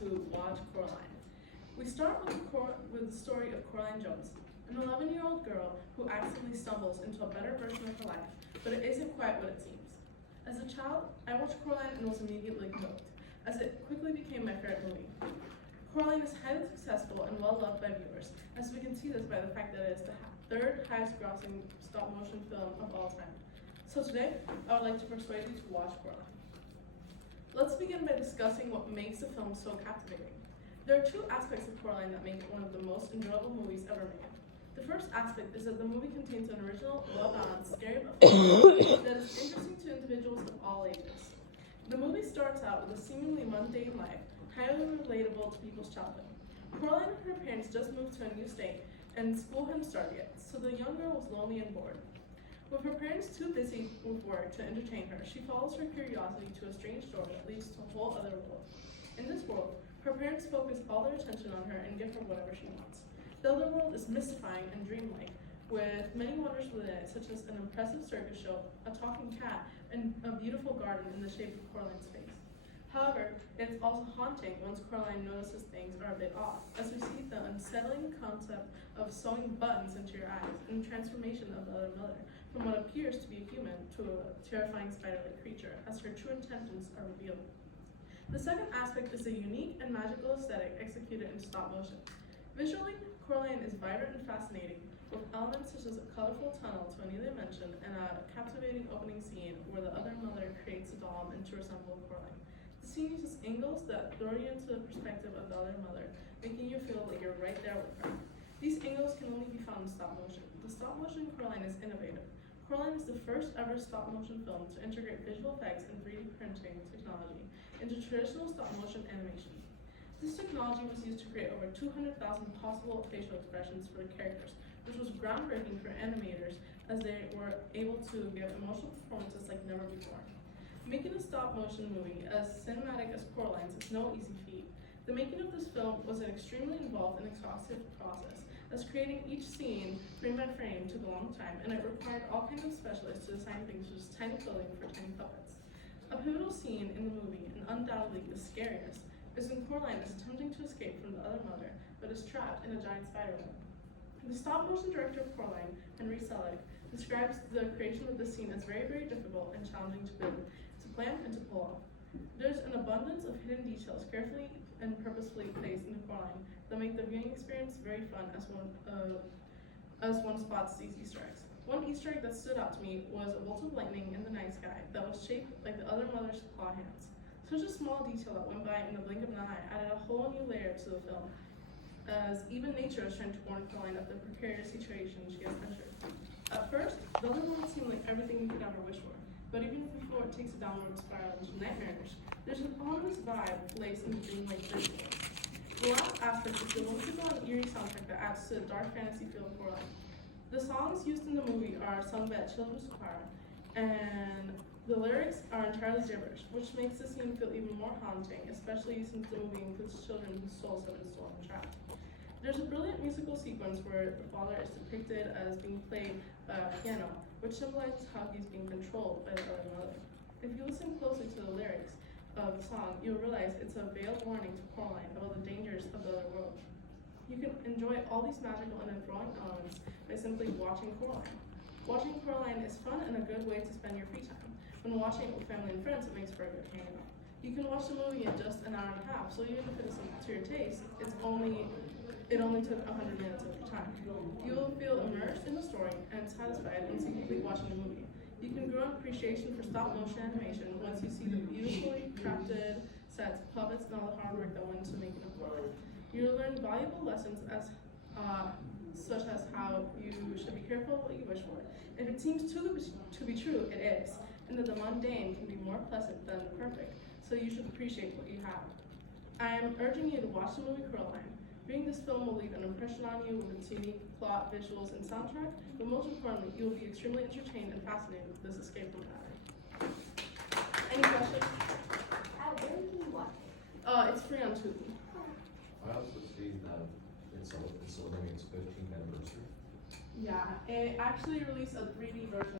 to watch Coraline. We start with the story of Coraline Jones, an 11-year-old girl who accidentally stumbles into a better version of her life, but it isn't quite what it seems. As a child, I watched Coraline and was immediately hooked, as it quickly became my favorite movie. Coraline is highly successful and well-loved by viewers, as we can see this by the fact that it is the third highest-grossing stop-motion film of all time. So today, I would like to persuade you to watch Coraline. Let's begin by discussing what makes the film so captivating. There are two aspects of Coraline that make it one of the most enjoyable movies ever made. The first aspect is that the movie contains an original, well-balanced, scary but fun that is interesting to individuals of all ages. The movie starts out with a seemingly mundane life, highly relatable to people's childhood. Coraline and her parents just moved to a new state, and school hadn't started yet, so the young girl was lonely and bored. With her parents too busy with work to entertain her, she follows her curiosity to a strange door that leads to a whole other world. In this world, her parents focus all their attention on her and give her whatever she wants. The other world is mystifying and dreamlike, with many wonders within it, such as an impressive circus show, a talking cat, and a beautiful garden in the shape of Coraline's face. However, it's also haunting once Coraline notices things are a bit off, as we see the unsettling concept of sewing buttons into your eyes and the transformation of the other mother from what appears to be a human to a terrifying spider-like creature, as her true intentions are revealed. The second aspect is the unique and magical aesthetic executed in stop motion. Visually, Coraline is vibrant and fascinating, with elements such as a colorful tunnel to a new dimension and a captivating opening scene where the other mother creates a doll meant to resemble Coraline. The scene uses angles that throw you into the perspective of the other mother, making you feel like you're right there with her. These angles can only be found in stop motion. The stop motion Coraline is innovative. Coraline is the first ever stop motion film to integrate visual effects and 3D printing technology into traditional stop motion animation. This technology was used to create over 200,000 possible facial expressions for the characters, which was groundbreaking for animators as they were able to give emotional performances like never before. Making a stop motion movie as cinematic as Coraline's is no easy feat. The making of this film was an extremely involved and exhaustive process, as creating each scene frame by frame took a long time, and it required all kinds of specialists to design things such as tiny clothing for tiny puppets. A pivotal scene in the movie, and undoubtedly the scariest, is when Coraline is attempting to escape from the other mother, but is trapped in a giant spiderweb. The stop-motion director of Coraline, Henry Selick, describes the creation of this scene as very, very difficult and challenging to build, to plan, and to pull off. There's an abundance of hidden details carefully and purposefully placed into Coraline that make the viewing experience very fun as one spots these Easter eggs. One Easter egg that stood out to me was a bolt of lightning in the night sky that was shaped like the other mother's claw hands. Such a small detail that went by in the blink of an eye added a whole new layer to the film, as even nature is trying to warn Coraline of the precarious situation she has entered. At first, the other world seemed like everything you could ever wish for, but even before it takes a downward spiral into nightmarish, there's an ominous vibe laced in the dreamlike visuals. The last aspect is the whimsical and eerie soundtrack that adds to the dark fantasy feel of Coraline. The songs used in the movie are sung by Children's Choir, and the lyrics are entirely gibberish, which makes the scene feel even more haunting, especially since the movie includes children whose souls have been stolen and trapped. There's a brilliant musical sequence where the father is depicted as being played by a piano, which symbolizes how he's being controlled by the other mother. If you listen closely to the lyrics of the song, you'll realize it's a veiled warning to Coraline about the dangers of the other world. You can enjoy all these magical and enthralling elements by simply watching Coraline. Watching Coraline is fun and a good way to spend your free time. When watching it with family and friends, it makes for a good hangout. You can watch the movie in just an hour and a half, so even if it isn't to your taste, it only took 100 minutes of your time. You will feel immersed in the story and satisfied once you complete watching the movie. You can grow an appreciation for stop-motion animation once you see the beautifully crafted sets, puppets, and all the hard work that went into making a Coraline. You'll learn valuable lessons such as how you should be careful what you wish for. If it seems too good to be true, it is, and that the mundane can be more pleasant than the perfect, so you should appreciate what you have. I am urging you to watch the movie Coraline. Viewing this film will leave an impression on you with its unique plot, visuals, and soundtrack, but most importantly, you will be extremely entertained and fascinated with this escape from reality. Any questions? Where can you watch it? It's free on Tubi. I also see that it's celebrating its 15th anniversary. Yeah, it actually released a 3D version.